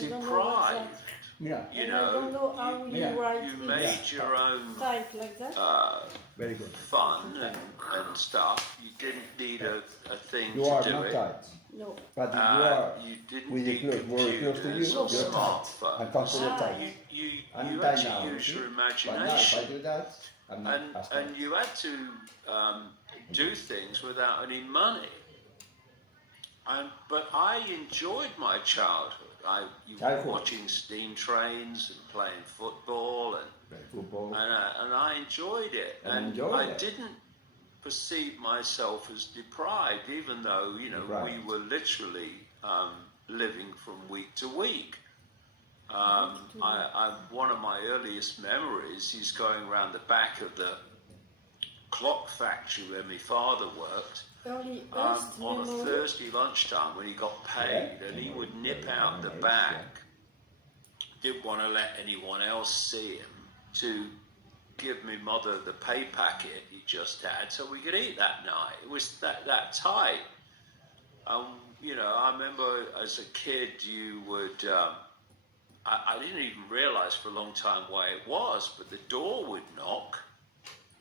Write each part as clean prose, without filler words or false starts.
deprived. Yeah. You I know, don't know how you write you it. made your own Type like that. Very good. fun and stuff. You didn't need a thing You to are do not it. tight. No. But you are You didn't with your need clothes very close to you, computers or you're tight. I'm smartphones. considered tight. You I'm tight actually now. use your But now if I imagination, do that, I'm not as tight. and you had to do things without any money. But I enjoyed my childhood. You were Childhood. watching steam trains and playing football, Football. and I enjoyed it. And And enjoyed I it. didn't perceive myself as deprived, even though Deprived. we were literally living from week to week. One of my earliest memories is going around the back of the clock factory where my father worked. Earliest On a memory. Thursday lunchtime when he got paid, and he would nip out the back. Didn't want to let anyone else see him, to give me mother the pay packet he just had so we could eat that night. It was that tight. I remember as a kid you would, I didn't even realize for a long time why it was, but the door would knock,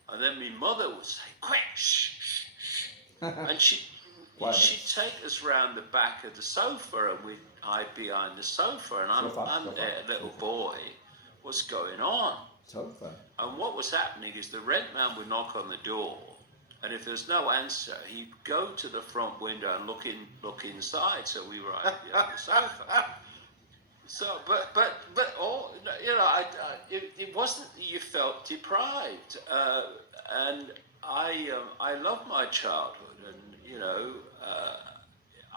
and then my mother would say, "Quick, shh, shh, shh." And she'd take us round the back of the sofa, and we'd hide behind the sofa, and I'm there, little boy, what's going on? Sofa. And what was happening is the rent man would knock on the door, and if there's no answer, he'd go to the front window and look inside. So we were right behind the sofa. So, but all it wasn't that you felt deprived, and I love my childhood, and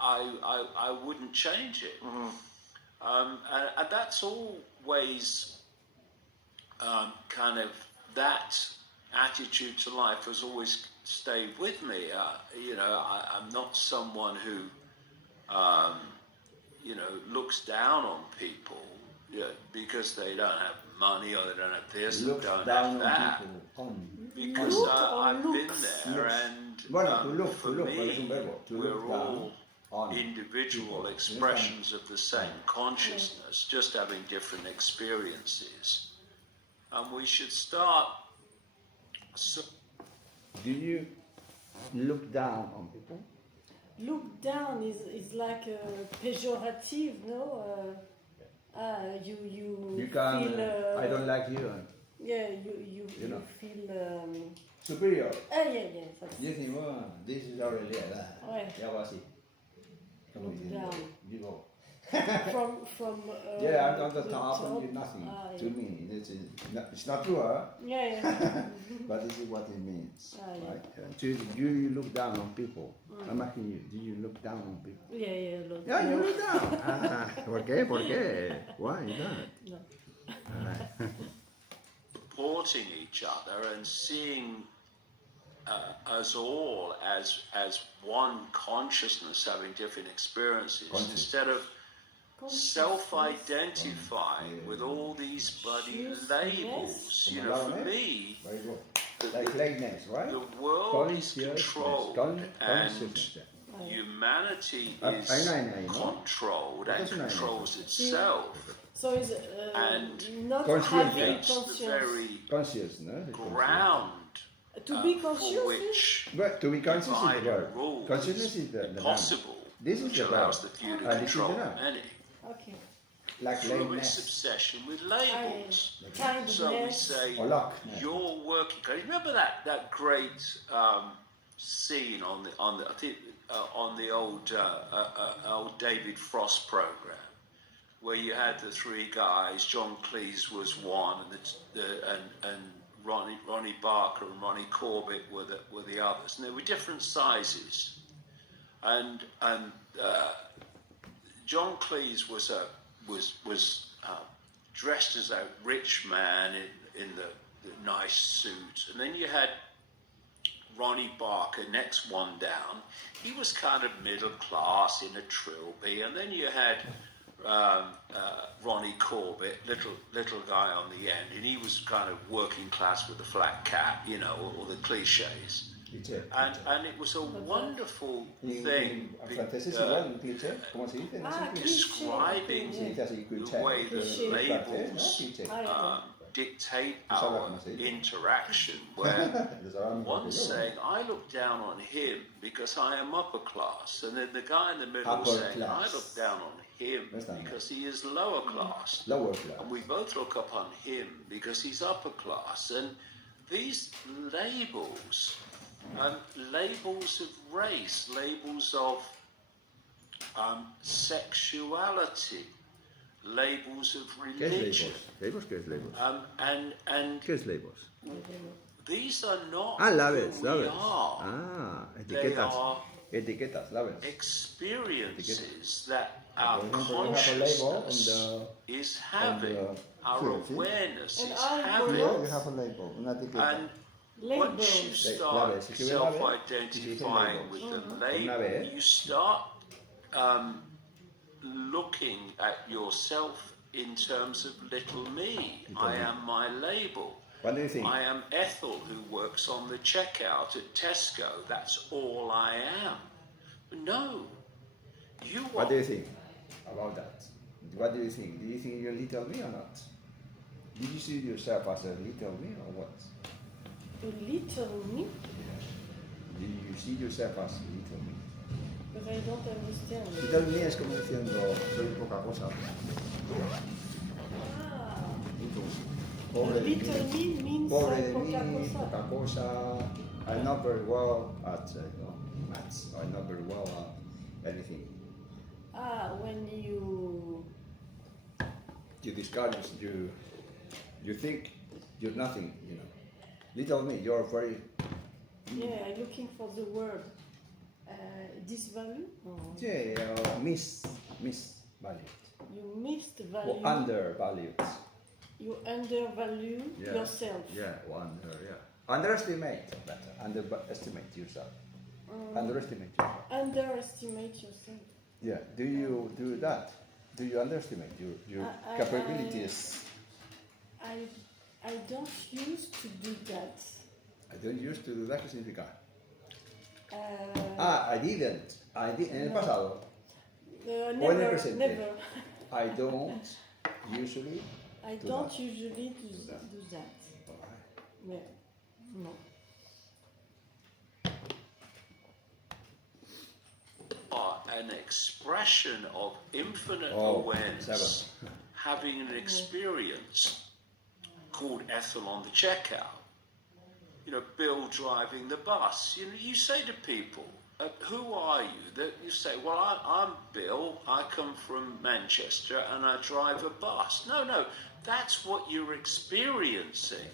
I wouldn't change it, and that's always. Kind of that attitude to life has always stayed with me. I'm not someone who, looks down on people because they don't have money or they don't have this or Look don't down have on that. people. Because Look or I've been looks? there, and Bueno, to look, for es un me, verbo. To we're look all down on individual people. expressions of the same consciousness, just having different experiences. And we should start. Do you look down on people? Look down is like pejorative, no? You can. feel. I don't like you. Yeah, you know. feel. Superior. Yeah, that's Yo digo, this is already that. Ouais. Y hago así. Como Look diciendo, down. digo, from. yeah, I'm on the top and you're nothing yeah. to me. It's not true, huh? Yeah. But this is what it means. Yeah. Right? Do you look down on people? I'm asking you, do you look down on people? Yeah, look. Yeah, you look down. ¿Por qué? ¿Por qué? Why not? No. Supporting each other and seeing us all as one consciousness having different experiences instead of self-identifying with all these bloody labels. For me, Very good. Like lateness, right? the world is controlled and humanity is controlled and controls itself. So is not Consciousness. having It's the very Consciousness. ground to be for conscious. which But to be conscious is divide the and word. rule Consciousness is the possible, This is which the allows verb. the few to And this is control the the noun. many. Okay. Like Through its lateness. obsession with labels. Kindness. So we say, Or luck. you're working. Can you remember that great scene on the old David Frost program, where you had the three guys? John Cleese was one, and Ronnie Barker and Ronnie Corbett were the others, and they were different sizes. And John Cleese was dressed as a rich man in the nice suit, and then you had Ronnie Barker, next one down. He was kind of middle class in a trilby, and then you had Ronnie Corbett, little guy on the end, and he was kind of working class with a flat cap, all the cliches. Cliché. And it was a wonderful En thing francés es igual, un cliché. ¿Cómo se dice? No sé Ah, qué. describing Se dice así, cliché. the way the Cliché. En francés, ¿no? labels Cliché. Ah, dictate Pues habla our como se dice. interaction. Where Los hablamos mejor que one's yo, ¿no? saying, I look down on him because I am upper class, and then the guy in the middle Upper saying, class. I look down on him No está mal. because he is lower class. Lower class. And we both look up on him because he's upper class. And these labels, labels of race, labels of sexuality, labels of ¿Qué es religion, labels? ¿Labels? ¿Qué es labels? and ¿Qué es labels? these are not Ah, labels, who we labels. are. Ah, They etiquetas. are Etiquetas, labels. experiences that our For example, you have a label on consciousness the is having, our food, see? awareness And is I having. follow- You have a label, una etiqueta. And once you Labels. start Labels. Si quiere label, self-identifying labels. with the Una label, vez. you start looking at yourself in terms of little me. I am my label. What do you think? I am Ethel, who works on the checkout at Tesco. That's all I am. No, you are. What do you think about that? What do you think? Do you think you're little me or not? Did you see yourself as a little me or what? A little me, Did you see yourself as a little me? but I don't understand. Little me es como diciendo, soy poca cosa. Ah, Little me. Pobre de little mí. me means Pobre de poca mí, cosa. poca cosa. I'm not very well at maths. I'm not very well at anything. Ah, when you You discard, you think you're nothing, you know. Little me, you're very. yeah, I'm looking for the word. Disvalue? Or Yeah, misvalued. you missed Or value. undervalued. You undervalue Yeah. yourself. Yeah, or underestimate better. Underestimate yourself. Underestimate yourself. Underestimate yourself. Yeah. Do you do that? Do you underestimate your capabilities? I don't used to do that. I don't used to do that. ¿Qué significa? Uh, I didn't. En el pasado. O en el never, presente. never. I don't usually. I Do don't that. usually do that. Yeah. No. Are an expression of infinite Oh, awareness, having an experience called Ethel on the checkout. You know, Bill driving the bus. You know, you say to people, "Who are you?" That you say, "Well, I'm Bill. I come from Manchester and I drive a bus." No, that's what you're experiencing.